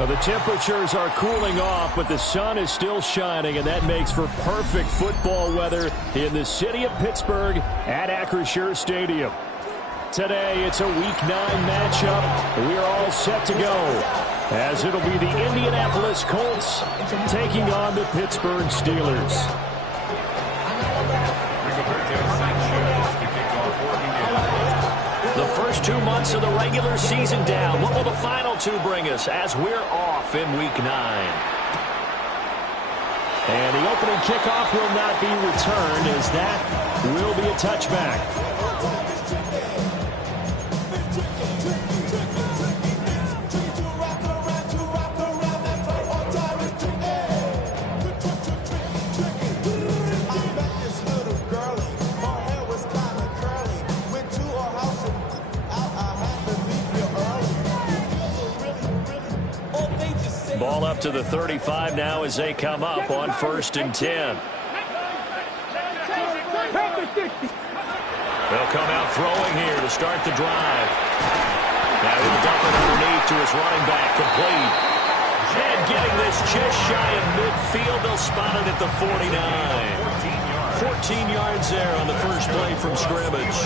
Well, the temperatures are cooling off, but the sun is still shining, and that makes for perfect football weather in the city of Pittsburgh at Acrisure Stadium. Today, it's a Week 9 matchup. We are all set to go, as it'll be the Indianapolis Colts taking on the Pittsburgh Steelers. The first 2 months of the regular season down. What will the final 2 bring us as we're off in Week 9? And the opening kickoff will not be returned, as that will be a touchback. Ball up to the 35 now as they come up on 1st and 10. They'll come out throwing here to start the drive. Now he'll dump it underneath to his running back, complete. And getting this just shy of midfield, they'll spot it at the 49. 14 yards there on the first play from scrimmage.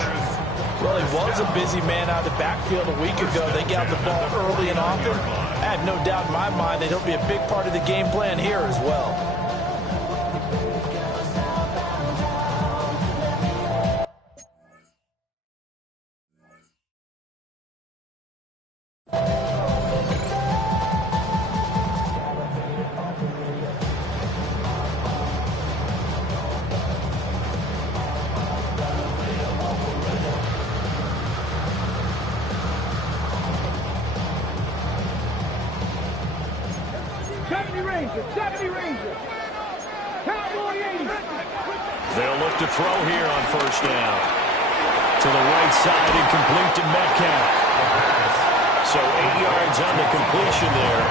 Well, he was a busy man out of the backfield a week ago. They got the ball early and often. I have no doubt in my mind that he'll be a big part of the game plan here as well. They'll look to throw here on 1st down. To the right side and complete to Metcalf. So 8 yards on the completion there.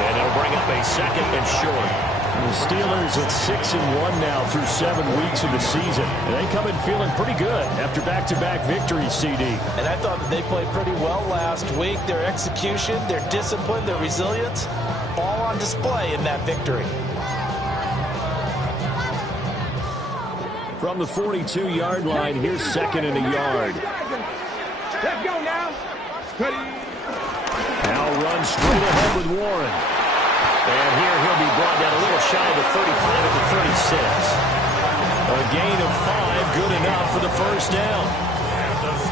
And it'll bring up a 2nd and short. The Steelers at 6-1 now through 7 weeks of the season. And they come in feeling pretty good after back-to-back victories, CD. And I thought that they played pretty well last week. Their execution, their discipline, their resilience, all on display in that victory. From the 42-yard line, here's 2nd and a yard. Let's go now. Now runs straight ahead with Warren. And here he'll be brought down a little shy of the 35 at the 36. A gain of 5, good enough for the 1st down.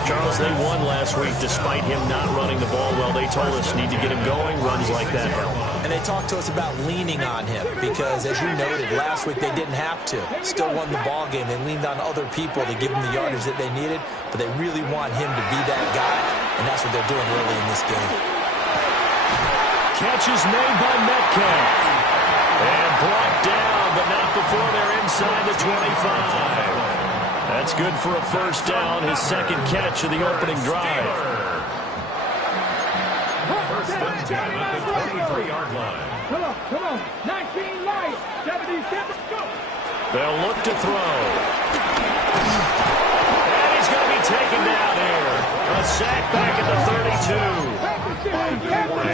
Charles, they won last week despite him not running the ball well. They told us need to get him going. Runs like that help. And they talked to us about leaning on him because, as you noted, last week they didn't have to. Still won the ball game. They leaned on other people to give them the yardage that they needed, but they really want him to be that guy, and that's what they're doing early in this game. Catch is made by Metcalf. And brought down, but not before they're inside the 25. That's good for a 1st down, his 2nd catch of the opening drive. 1st and 10 at the 23-yard line. Come on. 19 light. 77, go. They'll look to throw. And he's going to be taken down here. A sack back at the 32.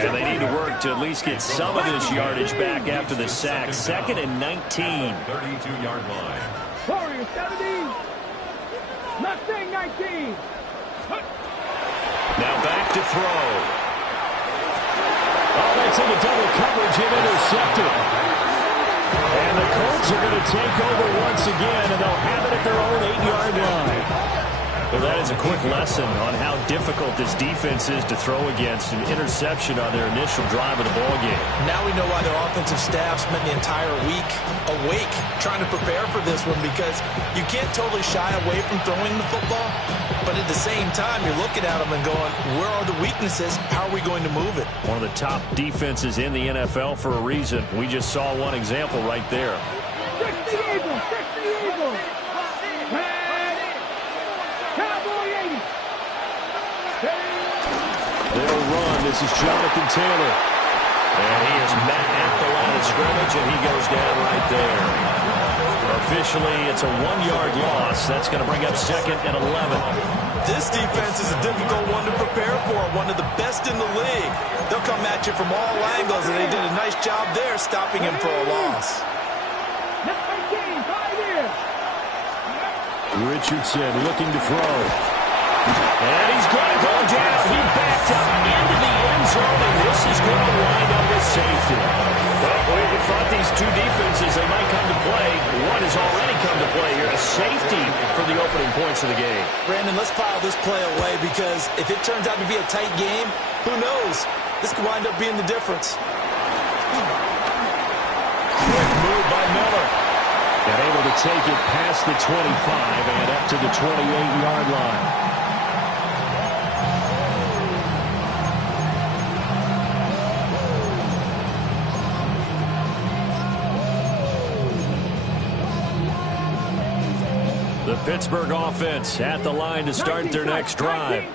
And they need to work to at least get some of this yardage back after the sack. 2nd and 19. 32-yard line. Warriors 17. Mustang 19. Now back to throw. Oh, that's into double coverage and intercepted. And the Colts are going to take over once again, and they'll have it at their own 8-yard line. Well, that is a quick lesson on how difficult this defense is to throw against. An interception on their initial drive of the ballgame. Now we know why their offensive staff spent the entire week awake trying to prepare for this one, because you can't totally shy away from throwing the football, but at the same time, you're looking at them and going, where are the weaknesses? How are we going to move it? One of the top defenses in the NFL for a reason. We just saw one example right there. 60 Eagles. They'll run. This is Jonathan Taylor. And he is met at the line of scrimmage, and he goes down right there. Officially, it's a 1-yard loss. That's going to bring up 2nd and 11. This defense is a difficult one to prepare for, one of the best in the league. They'll come at you from all angles, and they did a nice job there stopping him for a loss. Richardson looking to throw. And he's going to go down. He backed up into the end zone, and this is going to wind up with safety. Well, we thought these two defenses, they might come to play. One has already come to play here. A safety for the opening points of the game. Brandon, let's file this play away because if it turns out to be a tight game, who knows? This could wind up being the difference. Quick move by Miller. And able to take it past the 25 and up to the 28-yard line. The Pittsburgh offense at the line to start their next drive.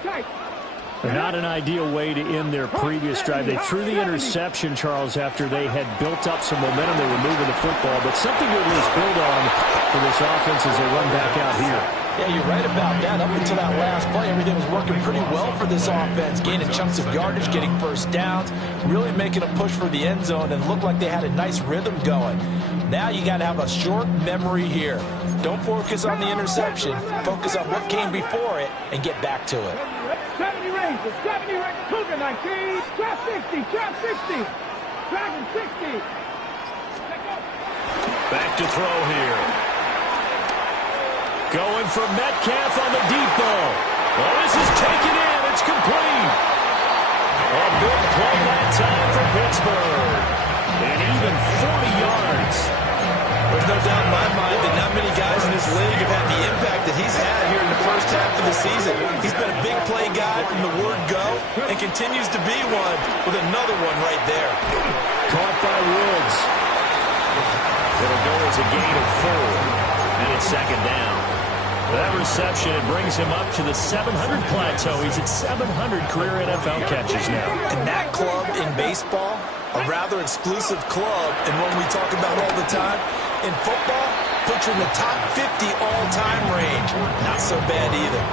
Not an ideal way to end their previous drive. They threw the interception, Charles, after they had built up some momentum. They were moving the football, but something to at least build on for this offense as they run back out here. Yeah, you're right about that. Up until that last play, everything was working pretty well for this offense, gaining chunks of yardage, getting first downs, really making a push for the end zone, and looked like they had a nice rhythm going. Now you got to have a short memory here. Don't focus on the interception. Focus on what came before it and get back to it. 70 range, 70 range, Cougar 19, trap 60, trap 60, Dragon 60. Back to throw here. Going for Metcalf on the deep ball. Oh, this is taken in. It's complete. A big play that time for Pittsburgh. And even 40 yards. There's no doubt in my mind that not many guys in this league have had the impact that he's had here in the first half of the season. He's been a big play guy from the word go and continues to be one with another one right there. Caught by Woods. It'll go as a gain of 4. And it's 2nd down. That reception, it brings him up to the 700 plateau. He's at 700 career NFL catches now. And that club in baseball, a rather exclusive club, and one we talk about all the time. In football, puts you in the top 50 all-time range. Not so bad either.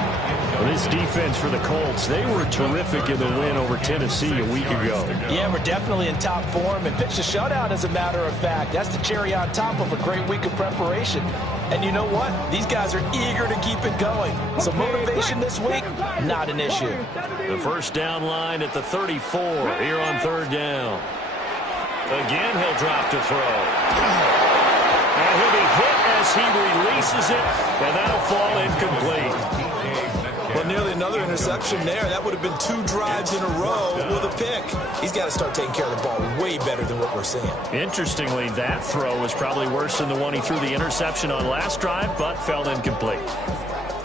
Well, this defense for the Colts, they were terrific in the win over Tennessee a week ago. Yeah, we're definitely in top form and pitched a shutout, as a matter of fact. That's the cherry on top of a great week of preparation. And you know what? These guys are eager to keep it going. So motivation this week, not an issue. The first down line at the 34 here on 3rd down. Again, he'll drop to throw. And he'll be hit as he releases it, and that'll fall incomplete. Well, nearly another interception there. That would have been 2 drives in a row with a pick. He's got to start taking care of the ball way better than what we're seeing. Interestingly, that throw was probably worse than the one he threw the interception on last drive, but fell incomplete.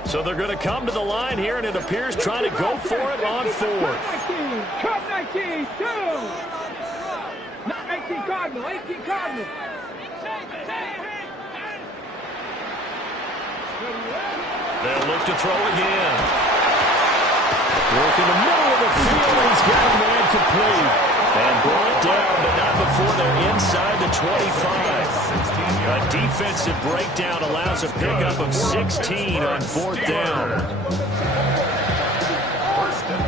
So they're going to come to the line here, and it appears trying to go for it on 4th. 19, 2. 18 Cardinal, 18 Cardinal. They'll look to throw again. Work in the middle of the field. He's got a man complete. And brought down, but not before they're inside the 25. A defensive breakdown allows a pickup of 16 on 4th down.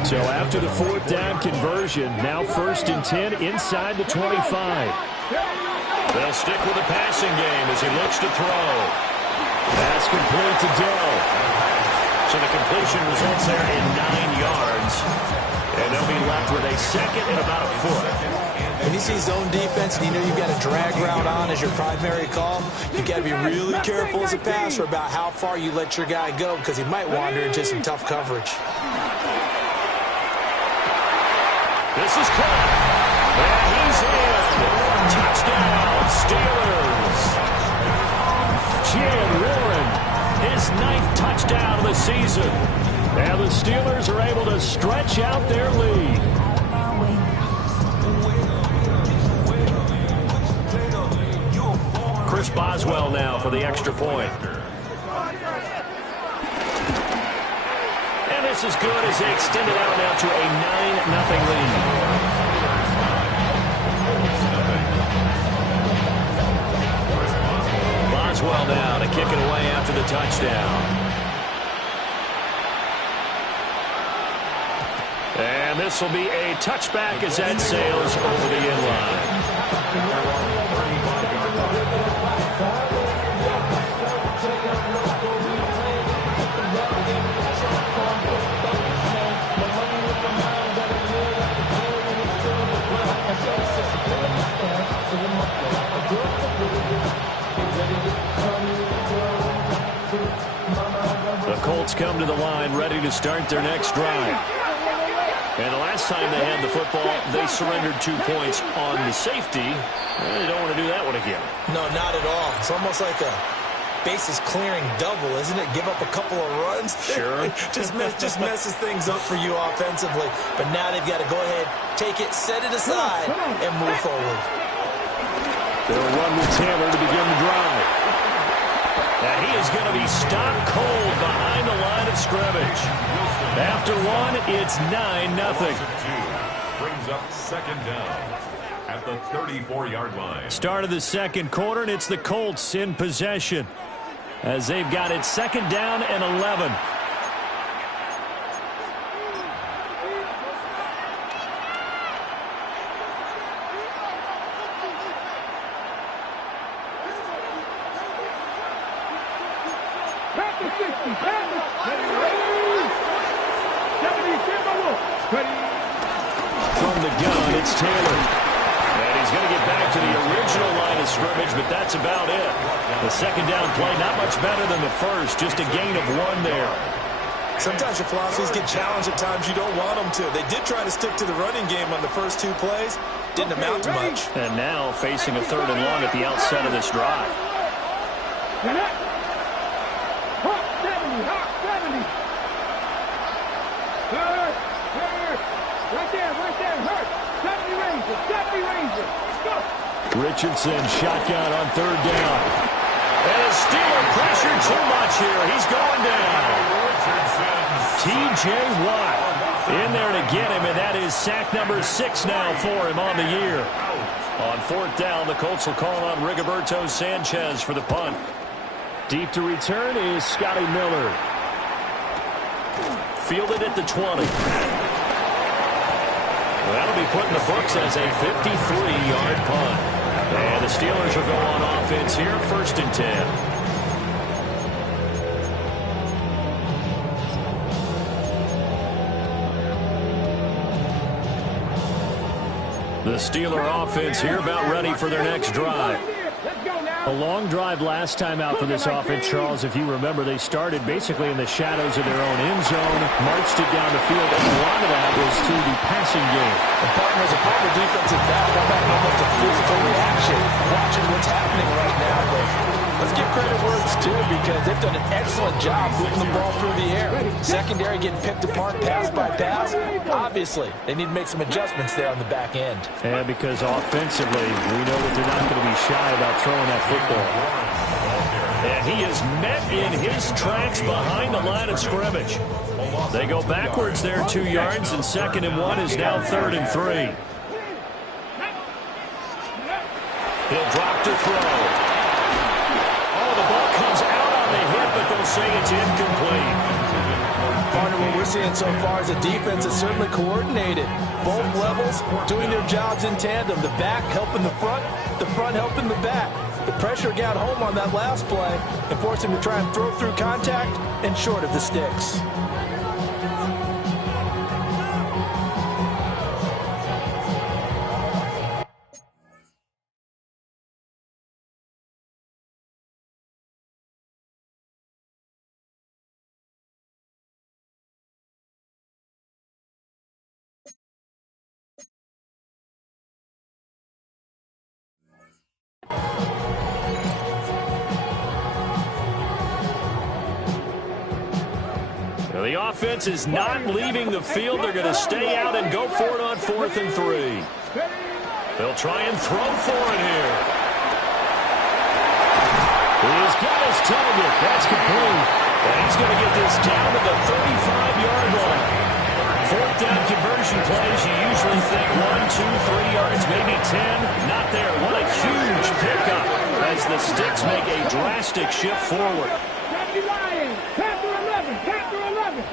So after the 4th down conversion, now 1st and 10 inside the 25. They'll stick with the passing game as he looks to throw. Pass complete to Dell. So the completion results there in 9 yards. And they'll be left with a 2nd and about a foot. When you see zone defense and you know you've got a drag route on as your primary call, you've got to be really careful as a passer about how far you let your guy go because he might wander into some tough coverage. This is caught. And he's in. Touchdown, Steelers. Jalen Warren, his 9th touchdown of the season. And the Steelers are able to stretch out their lead. Chris Boswell now for the extra point. And this is good as they extend it out now to a 9-0 lead. touchdown. And this will be a touchback as that sails over the end line. The Colts come to the line ready to start their next drive. And the last time they had the football, they surrendered 2 points on the safety. They don't want to do that one again. No, not at all. It's almost like a bases clearing double, isn't it? Give up a couple of runs. Sure. just messes things up for you offensively. But now they've got to go ahead, take it, set it aside, and move forward. They'll run with Taylor to begin the drive. And he is going to be stopped cold behind the line of scrimmage. After one, it's 9-0. Brings up second down at the 34-yard line. Start of the second quarter, and it's the Colts in possession as they've got it second down and 11. From the gun, it's Taylor. And he's going to get back to the original line of scrimmage, but that's about it. The second down play, not much better than the first, just a gain of 1 there. Sometimes your philosophies get challenged at times you don't want them to. They did try to stick to the running game on the first 2 plays. Didn't amount to much. And now facing a 3rd and long at the outset of this drive. Richardson shotgun on 3rd down. And a Steeler pressure too much here. He's going down. T.J. Watt in there to get him, and that is sack number 6 now for him on the year. On 4th down, the Colts will call on Rigoberto Sanchez for the punt. Deep to return is Scotty Miller. Fielded at the 20. That'll be put in the books as a 53-yard punt. And the Steelers will go on offense here, 1st and 10. The Steeler offense here about ready for their next drive. A long drive last time out for this offense, Charles. If you remember, they started basically in the shadows of their own end zone, marched it down the field, and a lot of that was through the passing game. The partner is a former defensive back. How about almost a physical reaction, watching what's happening right now. But let's give credit where it's due because they've done an excellent job moving the ball through the air. Secondary getting picked apart pass by pass. Obviously, they need to make some adjustments there on the back end. And because offensively, we know that they're not going to be shy about throwing that football. And he is met in his tracks behind the line of scrimmage. They go backwards there 2 yards, and 2nd and 1 is now 3rd and 3. He'll drop to throw. Oh, the ball comes out on the hit, but they'll say it's incomplete. Part of what we're seeing so far is a defense that's certainly coordinated. Both levels doing their jobs in tandem. The back helping the front helping the back. The pressure got home on that last play and forced him to try and throw through contact and short of the sticks. The offense is not leaving the field. They're going to stay out and go for it on 4th and 3. They'll try and throw for it here. He's got his target. That's complete. And he's going to get this down to the 35-yard line. 4th down conversion plays, you usually think 1, 2, 3 yards, maybe 10. Not there. What a huge pickup as the Sticks make a drastic shift forward. Mighty Lions, chapter 11, chapter 11.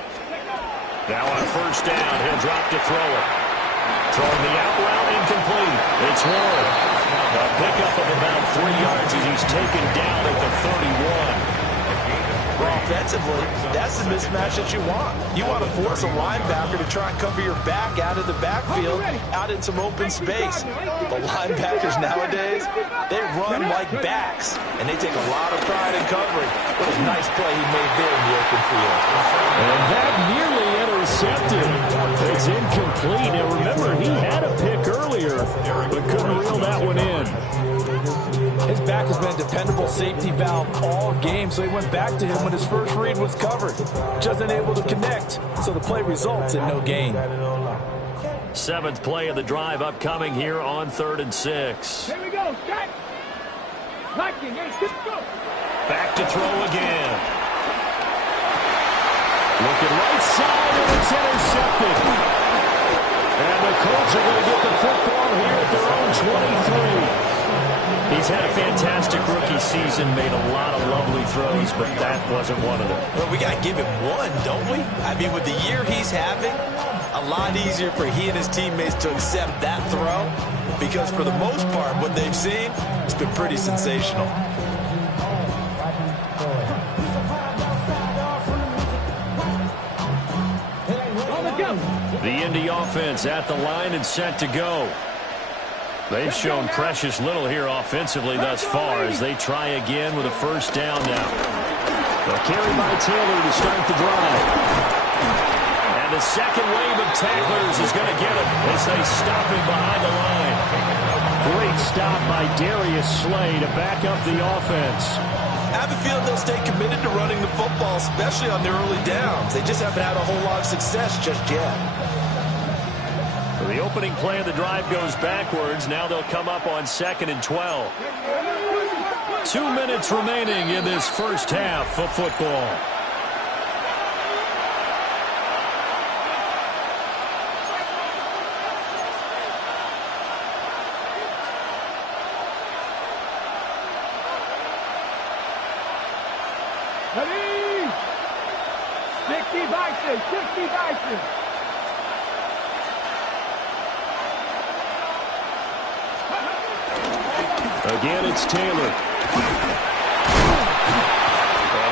Now on first down, he'll drop to throw it. Throwing the out route, incomplete. It's Ward. A pickup of about 3 yards as he's taken down at the 31. Well, offensively, that's the mismatch that you want. You want to force a linebacker to try and cover your back out of the backfield, out in some open space. The linebackers nowadays, they run like backs, and they take a lot of pride in covering. What a nice play he made there in the open field. And that nearly intercepted. It's incomplete. Now remember, he had a pick earlier, but couldn't reel that one in. His back has been a dependable safety valve all game, so he went back to him when his first read was covered. Just unable to connect, so the play results in no gain. 7th play of the drive upcoming here on 3rd and 6. Here we go, Jack. Locked in, go. Back to throw again. Looking right side, and it's intercepted. And the Colts are going to get the football here at their own 23. He's had a fantastic rookie season, made a lot of lovely throws, but that wasn't one of them. Well, we got to give him one, don't we? I mean, with the year he's having, a lot easier for he and his teammates to accept that throw, because for the most part, what they've seen, it's been pretty sensational. The Indy offense at the line and set to go. They've shown precious little here offensively thus far as they try again with a first down now. A carry by Taylor to start the drive. And the second wave of tacklers is going to get him as they stop him behind the line. Great stop by Darius Slay to back up the offense. I have a feeling they'll stay committed to running the football, especially on their early downs. They just haven't had a whole lot of success just yet. The opening play of the drive goes backwards. Now they'll come up on 2nd and 12. 2 minutes remaining in this first half of football. Ready? 60 Bison, 60 Bison. Again, it's Taylor. And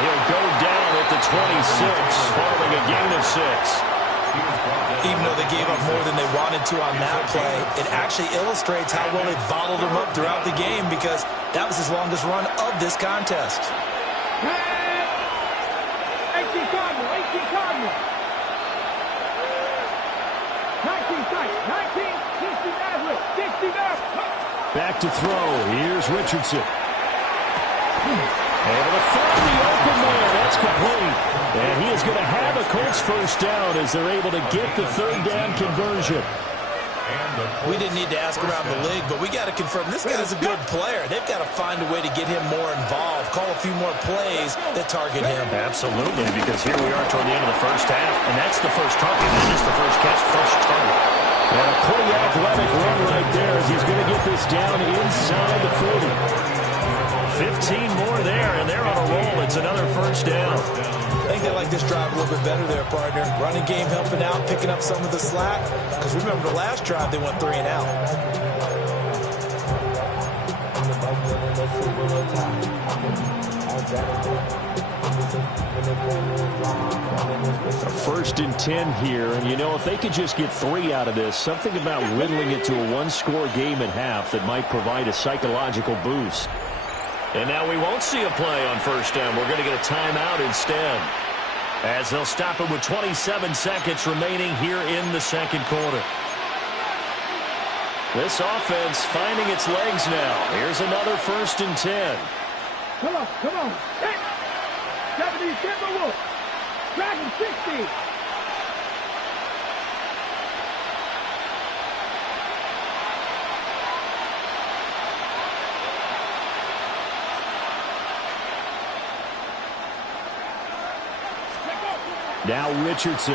he'll go down at the 26, following a gain of 6. Even though they gave up more than they wanted to on that play, it actually illustrates how well they bottled him up throughout the game, because that was his longest run of this contest. 18 Cardinal, 18 Cardinal. 19 sight, 19, 60 Nazareth, 60 Nazareth. Back to throw. Here's Richardson. Able to find the open man. That's complete. And he is going to have a Colts first down as they're able to get the 3rd down conversion. We didn't need to ask around the league, but we got to confirm this guy's a good player. They've got to find a way to get him more involved, call a few more plays that target him. Absolutely, because here we are toward the end of the first half, and that's the first target. Not just the first catch, first target. And a pretty athletic run right there as he's going to get this down inside the 40. 15 more there, and they're on a roll. It's another first down. I think they like this drive a little bit better there, partner. Running game helping out, picking up some of the slack. Because remember the last drive, they went 3 and out. A 1st and 10 here, and you know, if they could just get 3 out of this, something about whittling it to a 1-score game at half that might provide a psychological boost. And now we won't see a play on first down. We're going to get a timeout instead, as they'll stop it with 27 seconds remaining here in the 2nd quarter. This offense finding its legs now. Here's another 1st and 10. Come on, come on. Hey. 70 Timberwolves. Dragon 60. Now Richardson.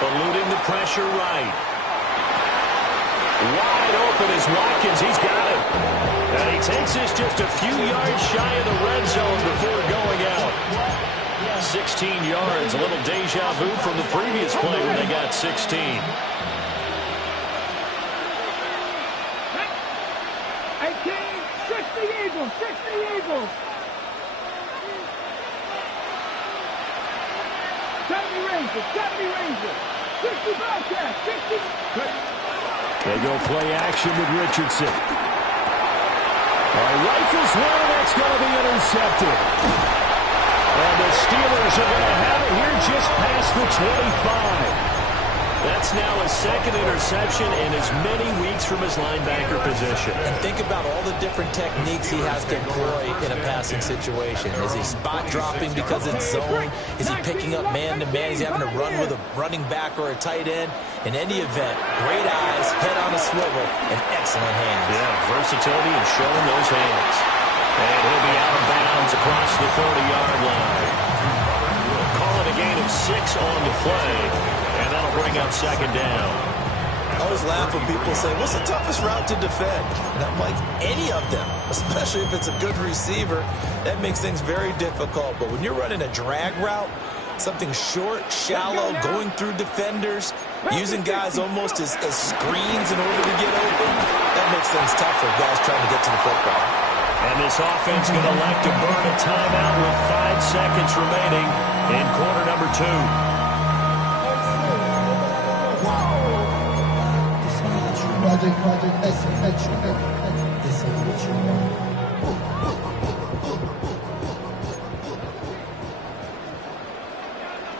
Eluding the pressure right. Wide open is Watkins. He's got it. And he takes this just a few yards shy of the red zone before going out. 16 yards. A little deja vu from the previous play when they got 16. 18, 60 Eagles, 60 Eagles. 70 Rangers, 70 Rangers. 60 Bobcats, 60. They go play action with Richardson. Rifles one, that's going to be intercepted. And the Steelers are going to have it here just past the 25. That's now his second interception in as many weeks from his linebacker position. And think about all the different techniques he has to employ in a passing situation. Is he spot dropping because it's zone? Is he picking up man-to-man? Is he having to run with a running back or a tight end? In any event, great eyes, head on a swivel, and excellent hands. Yeah, versatility and showing those hands. And he'll be out of bounds across the 30-yard line. Call it a gain of 6 on the play. And that'll bring up second down. I always laugh when people say, what's the toughest route to defend? And I'm like, any of them, especially if it's a good receiver. That makes things very difficult. But when you're running a drag route, something short, shallow, going through defenders, using guys almost as screens in order to get open, that makes things tough for guys trying to get to the football. And this offense going to elect to burn a timeout with 5 seconds remaining in quarter number 2.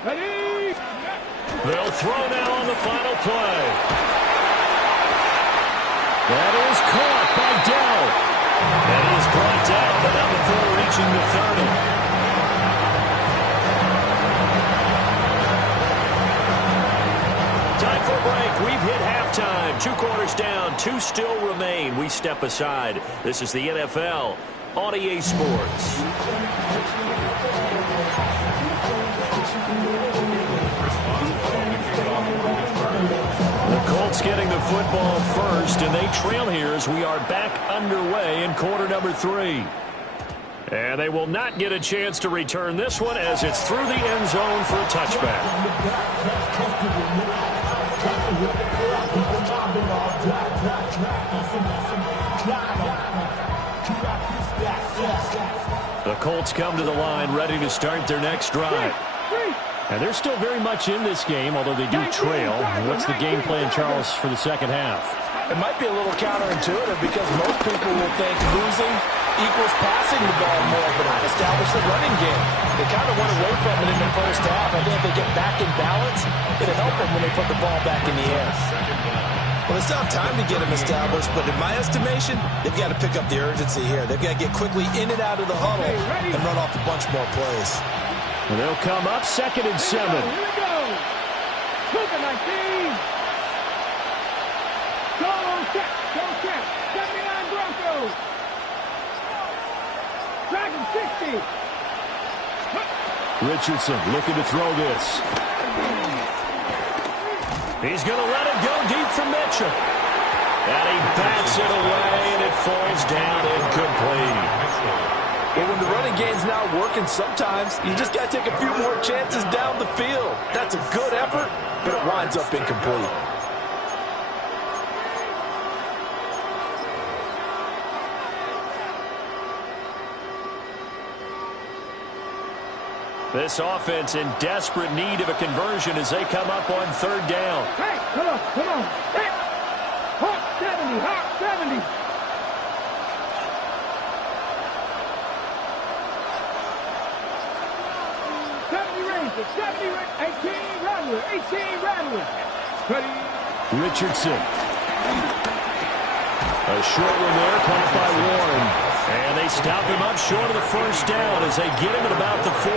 Ready? They'll throw now on the final play. That is caught by Dell. And he is brought down, but now before reaching the 30. Time for a break. We've hit halftime. 2 quarters down. 2 still remain. We step aside. This is the NFL on EA Sports. The Colts getting the football first, and they trail here as we are back underway in quarter number 3. And they will not get a chance to return this one as it's through the end zone for a touchback. The Colts come to the line ready to start their next drive. And they're still very much in this game, although they do trail. What's the game plan, Charles, for the second half? It might be a little counterintuitive because most people will think losing equals passing the ball more, but not establish the running game. They kind of went away from it in the first half. I think if they get back in balance, it'll help them when they put the ball back in the air. Well, they still have time to get them established, but in my estimation, they've got to pick up the urgency here. They've got to get quickly in and out of the huddle and run off a bunch more plays. Well, they'll come up 2nd and 7. Here we go. Luka 19. Go check. 79 Broncos. Dragon 60. Richardson looking to throw this. He's going to let it go deep for Mitchell. And he bats it away, and it falls down incomplete. But when the running game's not working, sometimes you just got to take a few more chances down the field. That's a good effort, but it winds up incomplete. This offense in desperate need of a conversion as they come up on 3rd down. Hey, come on. Hey. Hawk 70. 70, 18 Rattler. Ready. Richardson. A short one there, caught by Warren. And they stop him up short of the first down as they get him at about the 43.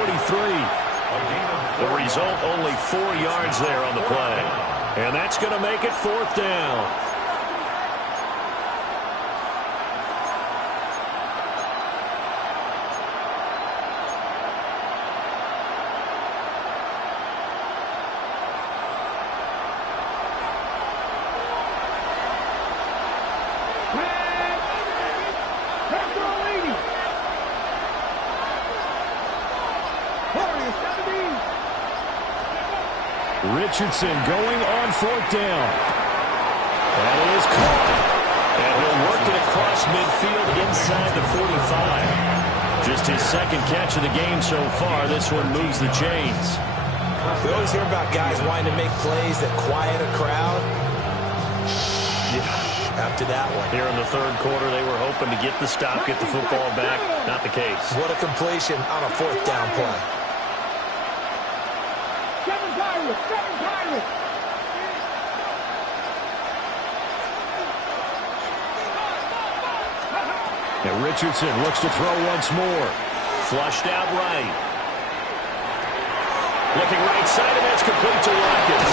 The result, only 4 yards there on the play. And that's going to make it 4th down. Warriors 70. Richardson going on 4th down. That is caught. And he'll work it across midfield inside the 45. Just his second catch of the game so far. This one moves the chains. We always hear about guys wanting to make plays that quiet a crowd. After that one. Here in the 3rd quarter, they were hoping to get the stop, get the football back. Not the case. What a completion on a 4th down play. Seven Pirates. And Richardson looks to throw once more. Flushed out right. Looking right side, and that's complete to Watkins.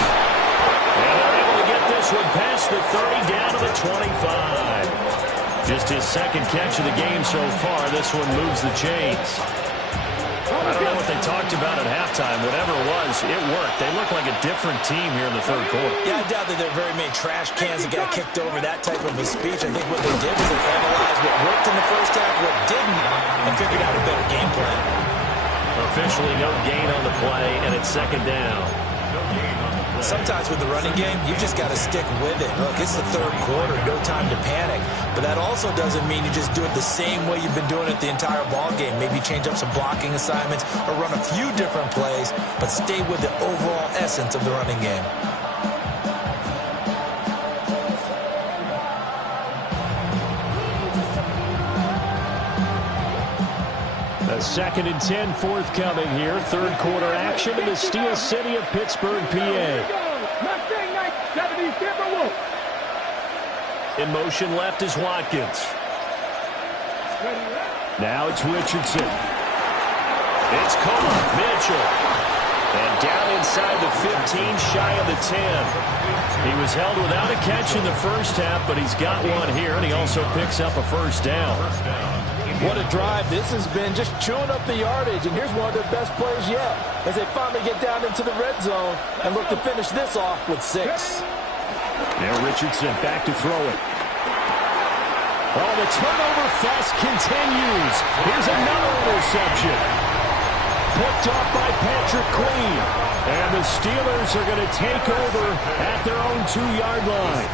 And they're able to get this one past the 30 down to the 25. Just his second catch of the game so far. This one moves the chains. I don't know what they talked about at halftime. Whatever it was, it worked. They look like a different team here in the 3rd quarter. Yeah, I doubt that there are very many trash cans that got kicked over, that type of a speech. I think what they did was they analyzed what worked in the first half, what didn't, and figured out a better game plan. Officially no gain on the play, and it's 2nd down. Sometimes with the running game, you just got to stick with it. Look, it's the 3rd quarter, no time to panic. But that also doesn't mean you just do it the same way you've been doing it the entire ball game. Maybe change up some blocking assignments or run a few different plays, but stay with the overall essence of the running game. A 2nd and 10 forthcoming here. 3rd quarter action in the Steel City of Pittsburgh, PA. In motion left is Watkins. Now it's Richardson. It's caught. Mitchell. And down inside the 15, shy of the 10. He was held without a catch in the first half, but he's got one here, and he also picks up a 1st down. What a drive this has been, just chewing up the yardage, and here's one of their best plays yet as they finally get down into the red zone and look to finish this off with 6. Now Richardson back to throw it. Oh, the turnover fest continues. Here's another interception. Picked off by Patrick Queen. And the Steelers are going to take over at their own 2-yard line.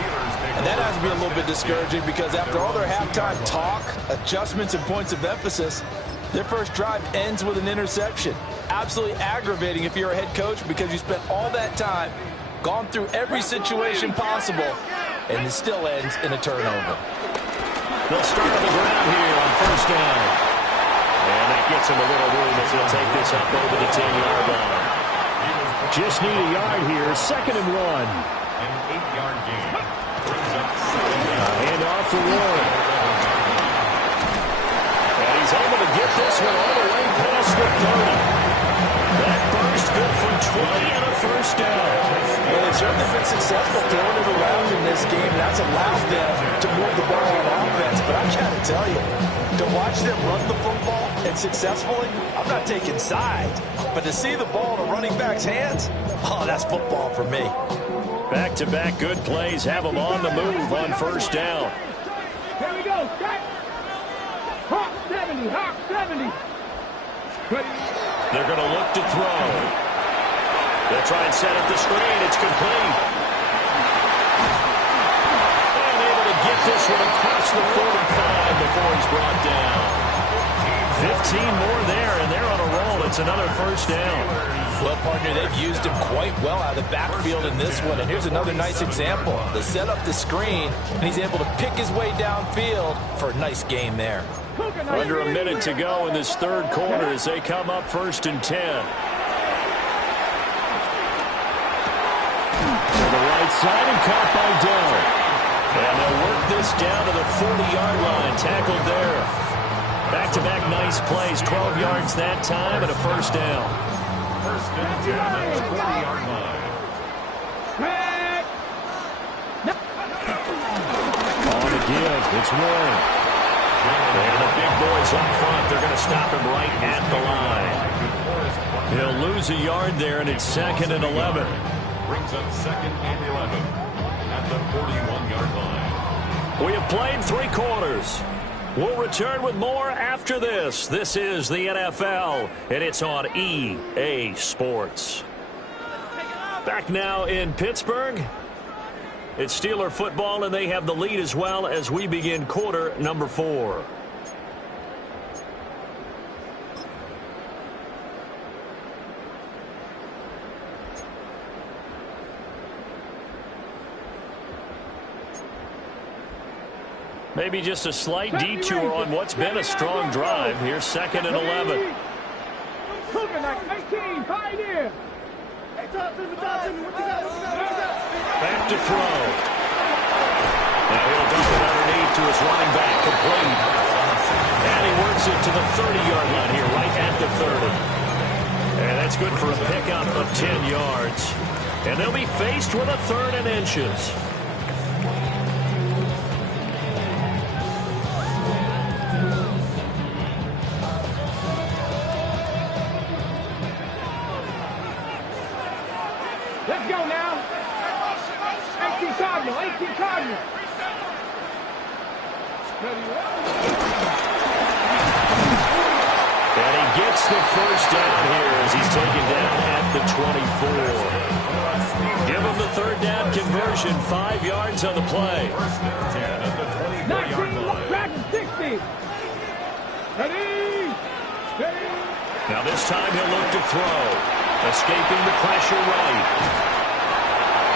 And that has to be a little bit discouraging because after all their halftime talk, adjustments, and points of emphasis, their first drive ends with an interception. Absolutely aggravating if you're a head coach because you spent all that time, gone through every situation possible, and it still ends in a turnover. They'll start on the ground here on 1st down. And that gets him a little room as he'll take this up over the 10-yard line. Just need a yard here, 2nd and 1. An 8-yard gain. Hand off for Warren. And he's able to get this one all the way past the 30. That burst good for 20 and a 1st down. Well, they've certainly been successful throwing it around in this game. That's allowed them to move the ball on offense. But I got to tell you, to watch them run the football and successfully, I'm not taking sides. But to see the ball in a running back's hands, oh, that's football for me. Back-to-back good plays have them on the move on 1st down. Here we go. Hawk 70. Hawk 70. They're going to look to throw. They'll try and set up the screen. It's complete. And able to get this one across the 45 before he's brought down. 15 more there, and they're on a roll. It's another 1st down. Well, partner, they've used him quite well out of the backfield in this one. And here's another nice example. They set up the screen, and he's able to pick his way downfield for a nice gain there. Under a minute to go in this 3rd quarter as they come up 1st and 10. To the right side and caught by Dell. And they'll work this down to the 40-yard line. Tackled there. Back-to-back nice plays. 12 yards that time and a 1st down. 1st and 10 at the 40-yard line. On to give. It's Warren. And the big boys up front. They're going to stop him right at the line. He'll lose a yard there, and it's 2nd and 11. Brings up 2nd and 11 at the 41-yard line. We have played 3 quarters. We'll return with more after this. This is the NFL, and it's on EA Sports. Back now in Pittsburgh. It's Steeler football, and they have the lead as well as we begin quarter number 4. Maybe just a slight detour on what's been a strong drive. Here's 2nd and 11. Back to throw. Now he'll dump it underneath to his running back, complete. And he works it to the 30-yard line here, right at the 30. And that's good for a pickup of 10 yards. And they'll be faced with a 3rd and inches. Let's go now. 18 Cardinal, 18 Cardinal. And he gets the first down here as he's taken down at the 24. Give him the 3rd down conversion, 5 yards on the play. 19, back 60. Ready. Now this time he'll look to throw. Escaping the pressure right.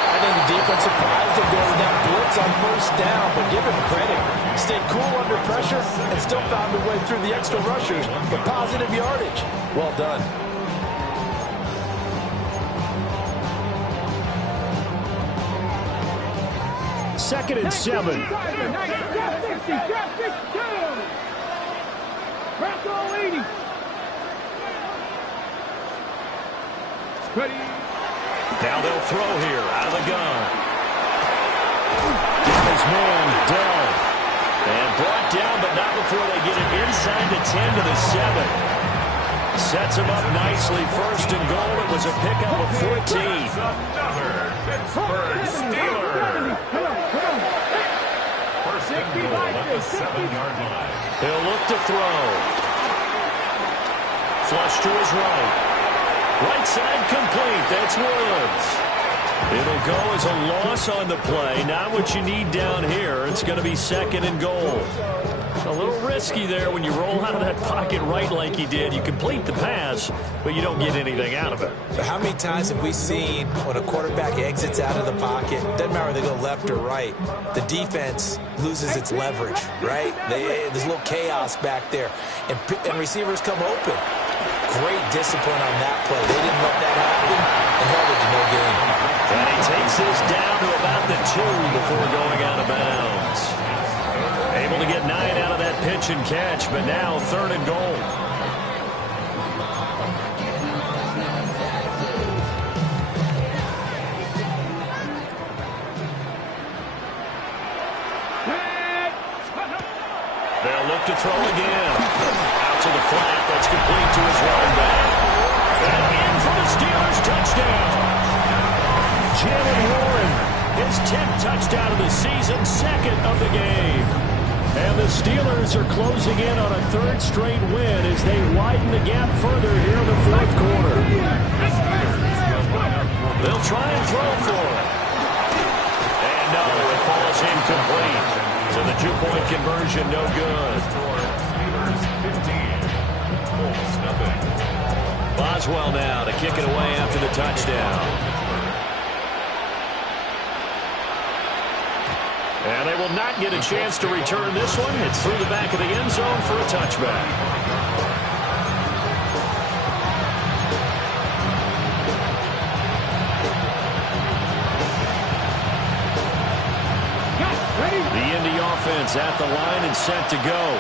I think the defense surprised him there with that blitz on 1st down, but give him credit. Stayed cool under pressure and still found a way through the extra rushers for positive yardage. Well done. Second and 7. Now they'll throw here out of the gun. Down his man, Dell. And brought down, but not before they get it inside the 10 to the 7. Sets him up nicely. 1st and goal. It was a pickup of 14. Another Pittsburgh Steeler. 1st and goal at the 7-yard line. He'll look to throw. Flush to his right. Right side complete. That's Woods. It'll go as a loss on the play. Not what you need down here. It's going to be 2nd and goal. A little risky there when you roll out of that pocket right like he did. You complete the pass, but you don't get anything out of it. But how many times have we seen when a quarterback exits out of the pocket, doesn't matter whether they go left or right, the defense loses its leverage, right? There's a little chaos back there, and receivers come open. Great discipline on that play. They didn't let that happen and held it to no gain. And he takes this down to about the 2 before going out of bounds. Able to get 9 out of that pitch and catch, but now 3rd and goal. They'll look to throw again. Out to the flat. That's complete to his running back. And in for the Steelers touchdown. Jalen Warren, his 10th touchdown of the season, 2nd of the game. And the Steelers are closing in on a 3rd straight win as they widen the gap further here in the 4th quarter. They'll try and throw for it. And no, it falls incomplete. So the 2-point conversion, no good. Steelers 15. Colts nothing. Boswell now to kick it away after the touchdown. And they will not get a chance to return this one. It's through the back of the end zone for a touchback. The Indy offense at the line and set to go.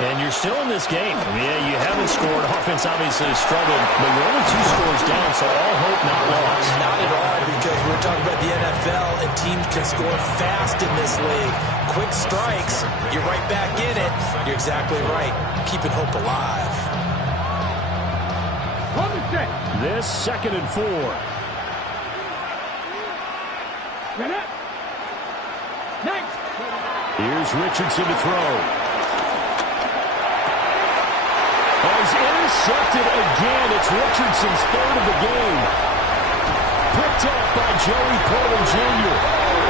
And you're still in this game. I mean, yeah, you haven't scored. Offense obviously has struggled, but you're only 2 scores down, so all hope not lost. Not at all, because we're talking about the NFL, and teams can score fast in this league. Quick strikes, you're right back in it. You're exactly right. Keeping hope alive. This 2nd and 4. Here's Richardson to throw. He's intercepted again. It's Richardson's 3rd of the game. picked off by Joey Porter Jr.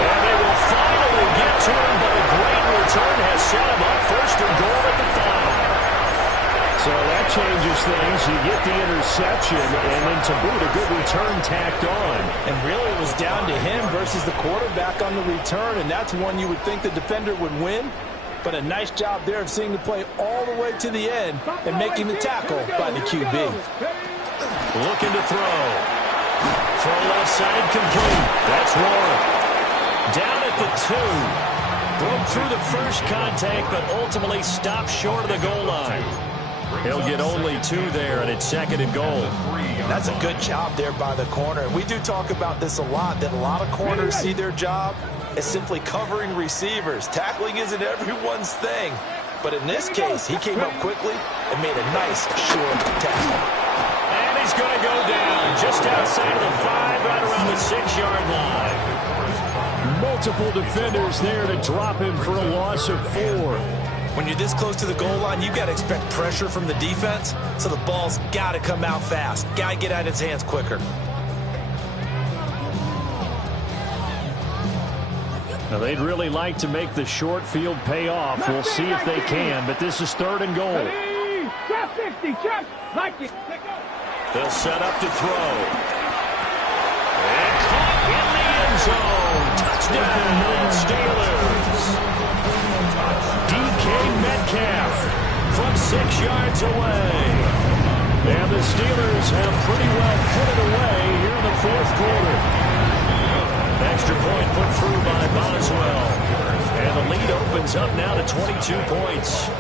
And they will finally get to him, but a great return has set him up first and goal at the 5. So that changes things. You get the interception, and then to boot, a good return tacked on. And really it was down to him versus the quarterback on the return, and that's one you would think the defender would win. But a nice job there of seeing the play all the way to the end and making the tackle by the QB. Looking to throw. Throw left side complete. That's Warren. Down at the 2. Broke through the first contact, but ultimately stopped short of the goal line. He'll get only 2 there, and it's second and goal. That's a good job there by the corner. We do talk about this a lot, that a lot of corners see their job as simply covering receivers. Tackling isn't everyone's thing. But in this case, he came up quickly and made a nice, short tackle. And he's going to go down just outside of the 5, right around the 6-yard line. Multiple defenders there to drop him for a loss of 4. When you're this close to the goal line, you've got to expect pressure from the defense, so the ball's got to come out fast. Got to get out of his hands quicker. Now, they'd really like to make the short field pay off. We'll see if they can, but this is third and goal. Check 60, check. Like it. They'll set up to throw. And caught in the end zone. Touchdown, Steelers. DK Metcalf from 6 yards away. And the Steelers have pretty well put it away here in the fourth quarter. Extra point put through by Boswell. And the lead opens up now to 22 points.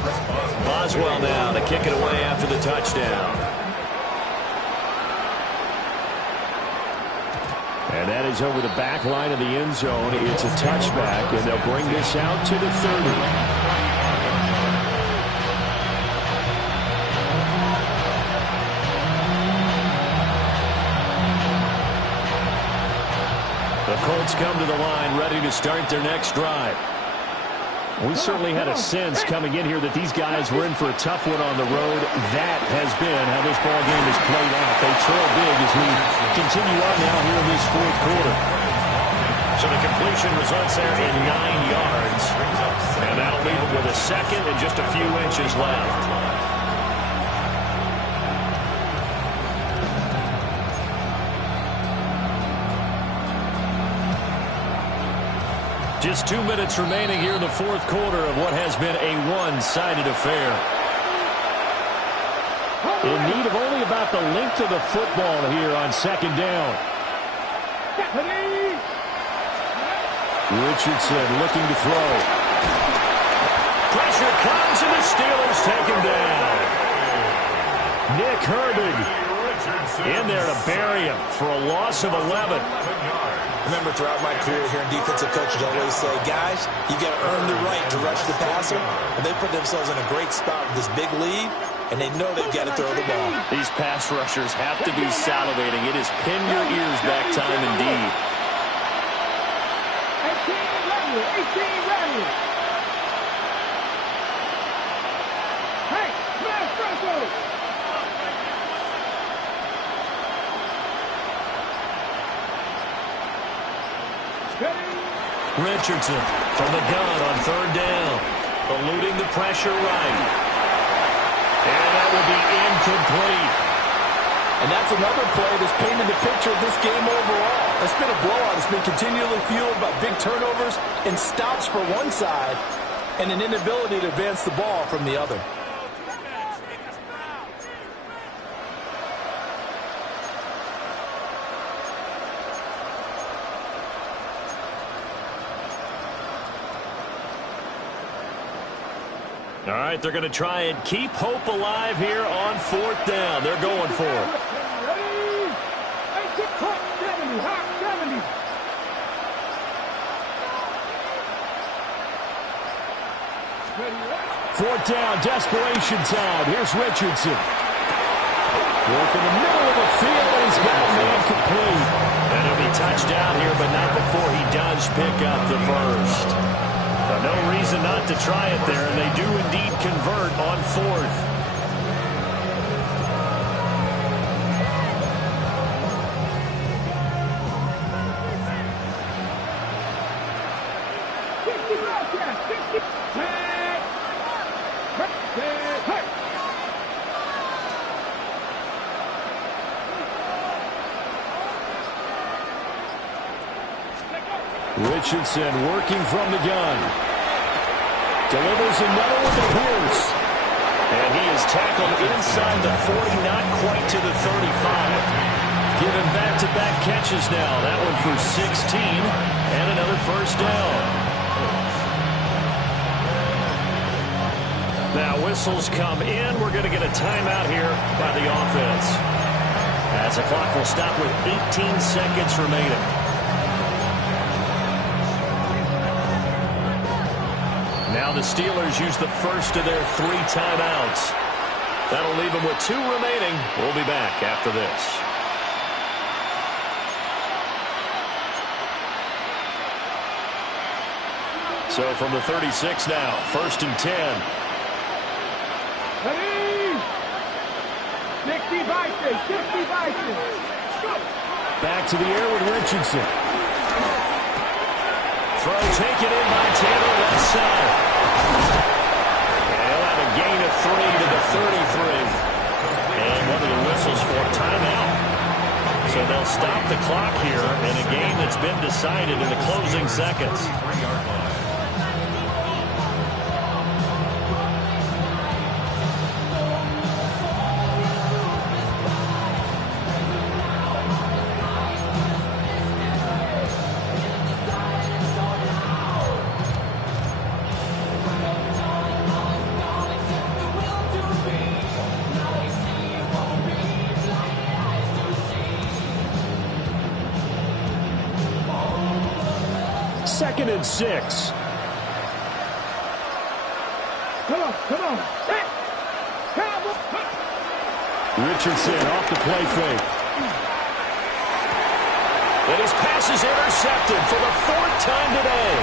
Boswell now to kick it away after the touchdown. And that is over the back line of the end zone. It's a touchback, and they'll bring this out to the 30. The Colts come to the line, ready to start their next drive. We certainly had a sense coming in here that these guys were in for a tough one on the road. That has been how this ball game has played out. They trail big as we continue on now here in this fourth quarter. So the completion results there in 9 yards. And that'll leave them with a second and just a few inches left. Just 2 minutes remaining here in the fourth quarter of what has been a one-sided affair. In need of only about the length of the football here on second down. Richardson looking to throw. Pressure comes and the Steelers take him down. Nick Herbig in there to bury him for a loss of 11. Remember, throughout my career here in defensive coaches always say, guys, you got to earn the right to rush the passer. And they put themselves in a great spot with this big lead, and they know they've got to throw the ball. These pass rushers have to be salivating. It is pin your ears back time indeed. 18 ready. Hey, smash Bronco. Richardson from the gun on third down. Eluding the pressure right. And that will be incomplete. And that's another play that's painted the picture of this game overall. It's been a blowout. It's been continually fueled by big turnovers and stops for one side and an inability to advance the ball from the other. All right, they're going to try and keep hope alive here on fourth down. They're going for it. Fourth down, desperation time. Here's Richardson. Work in the middle of the field, and he's got a man complete. And he'll be touched down here, but not before he does pick up the first. No reason not to try it there, and they do indeed convert on fourth. Richardson working from the gun. Delivers another one to Pierce. And he is tackled inside the 40, not quite to the 35. Given back-to-back catches now. That one for 16 and another first down. Now whistles come in. We're going to get a timeout here by the offense, as the clock will stop with 18 seconds remaining. Now the Steelers use the first of their 3 timeouts. That'll leave them with 2 remaining. We'll be back after this. So from the 36 now, 1st and 10. Ready? 60 Vikings, 60 Vikings. Back to the air with Richardson. Throw taken in by Taylor, left side. And he'll have a gain of 3 to the 33. And one of the whistles for timeout. So they'll stop the clock here in a game that's been decided in the closing seconds. Second and 6. Come on. Hey. Richardson off the play fake. And his pass is intercepted for the 4th time today.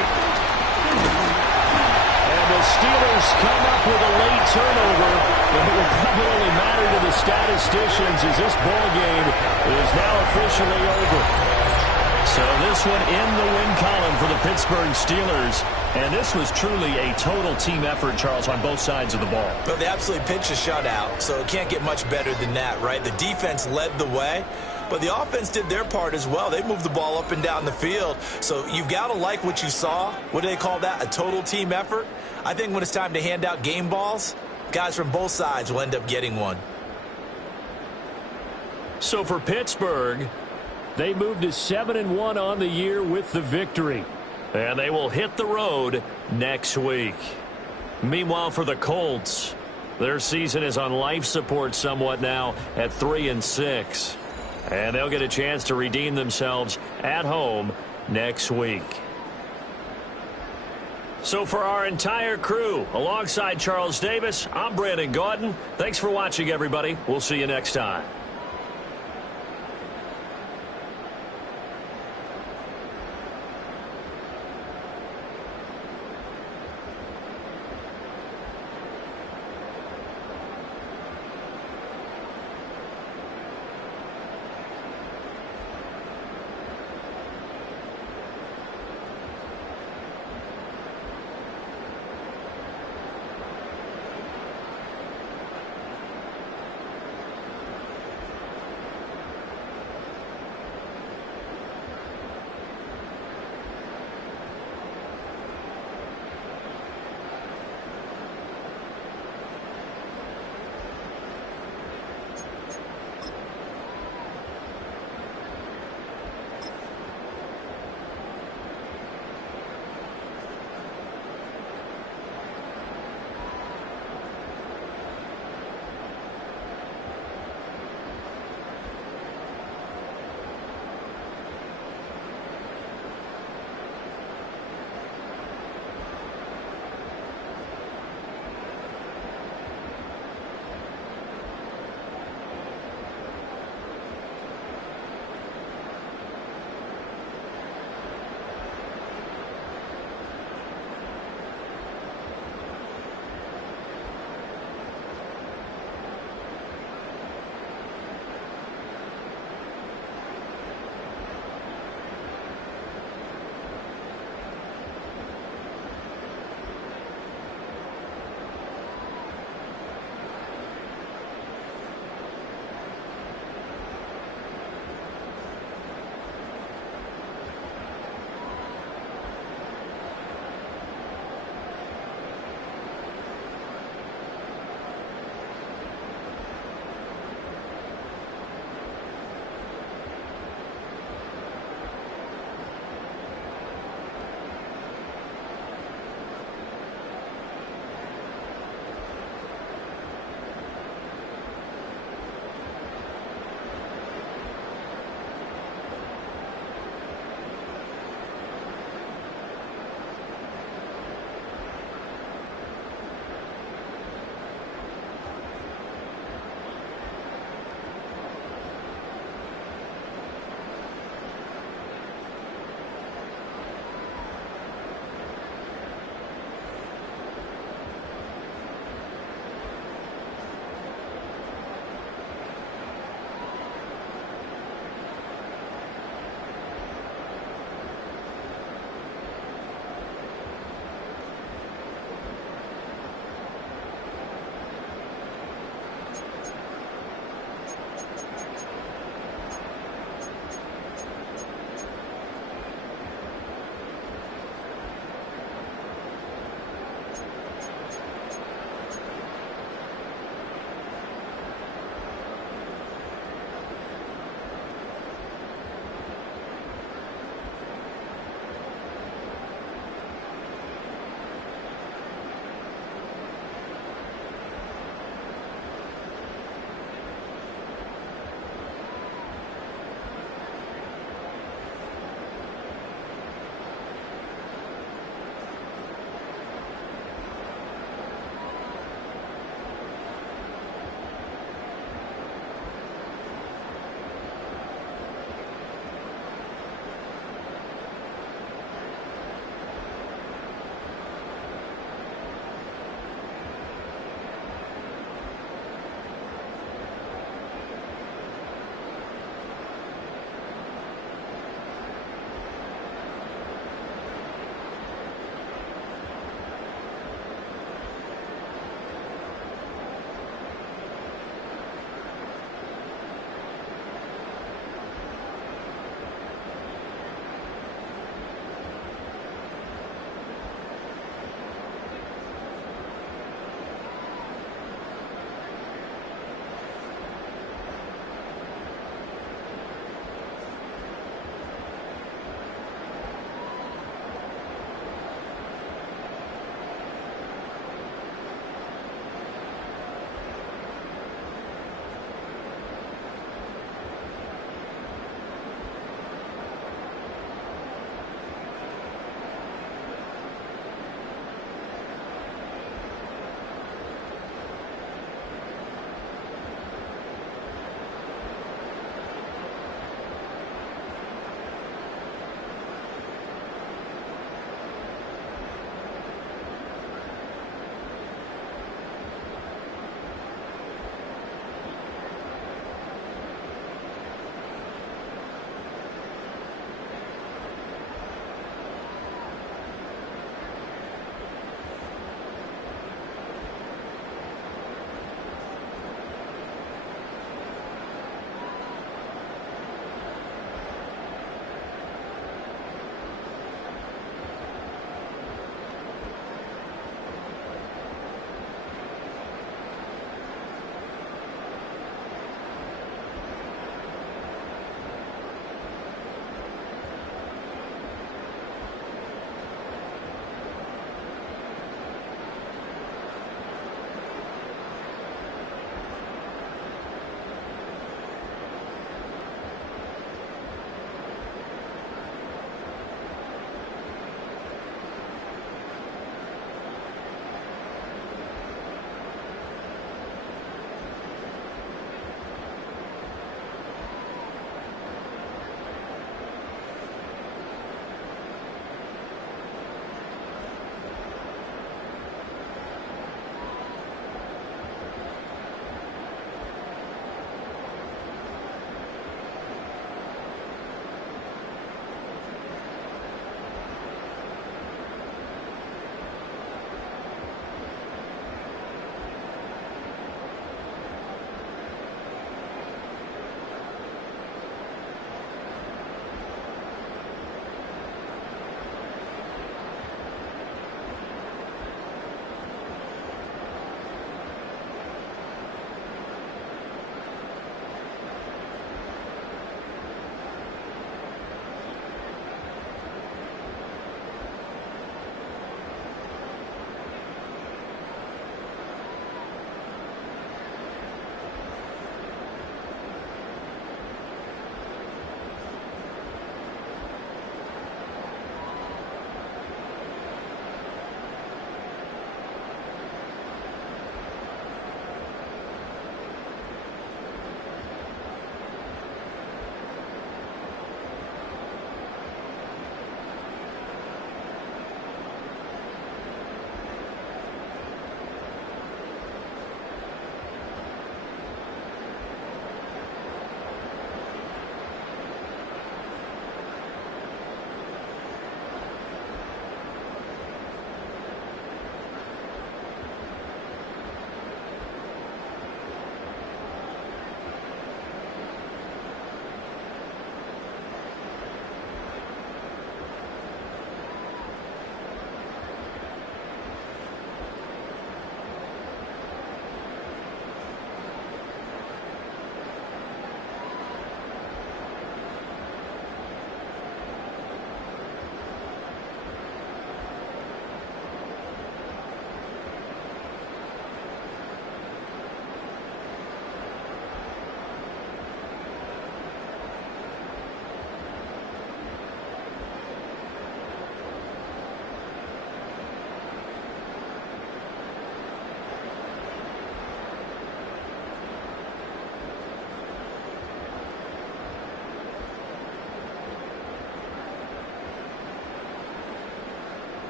And the Steelers come up with a late turnover. But it will probably only matter to the statisticians as this ball game is now officially over. So this one in the win column for the Pittsburgh Steelers. And this was truly a total team effort, Charles, on both sides of the ball. Well, they absolutely pitched a shutout, so it can't get much better than that, right? The defense led the way, but the offense did their part as well. They moved the ball up and down the field. So you've got to like what you saw. What do they call that? A total team effort? I think when it's time to hand out game balls, guys from both sides will end up getting one. So for Pittsburgh, they moved to 7-1 on the year with the victory. And they will hit the road next week. Meanwhile, for the Colts, their season is on life support somewhat now at 3-6. And they'll get a chance to redeem themselves at home next week. So for our entire crew, alongside Charles Davis, I'm Brandon Gaudin. Thanks for watching, everybody. We'll see you next time.